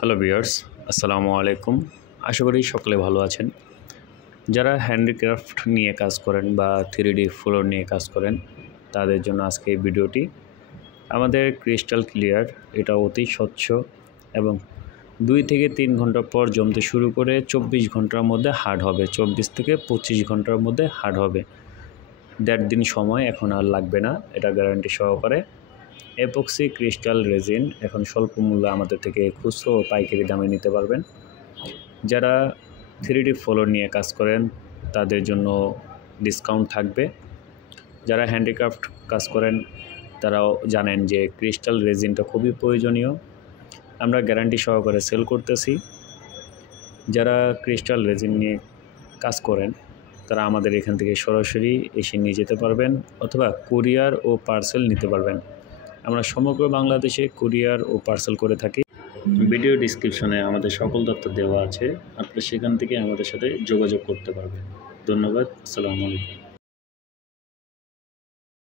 Hello viewers, আসসালামু আলাইকুম। আশা করি সকলে ভালো আছেন। যারা হ্যান্ডিক্রাফট নিয়ে কাজ করেন বা 3D ফ্লোর নিয়ে কাজ করেন তাদের জন্য আজকে এই ভিডিওটি। আমাদের ক্রিস্টাল ক্লিয়ার, এটা অতি স্বচ্ছ এবং 2 থেকে 3 ঘন্টা পর জমতে শুরু করে 24 ঘন্টার মধ্যে হার্ড হবে। 24 থেকে 25 ঘন্টার মধ্যে হার্ড হবে। 1.5 দিন সময় এখন আর লাগবে না, এটা গ্যারান্টি সহকারে। এপক্সি ক্রিস্টাল রেজিন এখন স্বল্প মূল্যে আমাদের থেকে খুচরো ও পাইকারি দামে নিতে পারবেন। যারা 3D ফ্লোর নিয়ে কাজ করেন তাদের জন্য ডিসকাউন্ট থাকবে। যারা হ্যান্ডিক্রাফট কাজ করেন তারাও জানেন যে ক্রিস্টাল রেজিনটা খুবই প্রয়োজনীয়, আমরা গ্যারান্টি সহকারে সেল করতেছি। যারা ক্রিস্টাল রেজিন নিয়ে কাজ করেন তারা আমাদের এখান থেকে সরাসরি এসে নিয়ে যেতে পারবেন অথবা কুরিয়ার ও পার্সেল নিতে পারবেন। আমরা সমগ্র বাংলাদেশে কুরিয়ার ও পার্সেল করে থাকি। ভিডিও ডিসক্রিপশনে আমাদের সকল তথ্য দেওয়া আছে, আপনি সেখান থেকে আমাদের সাথে যোগাযোগ করতে পারবেন। ধন্যবাদ। আসসালামু আলাইকুম।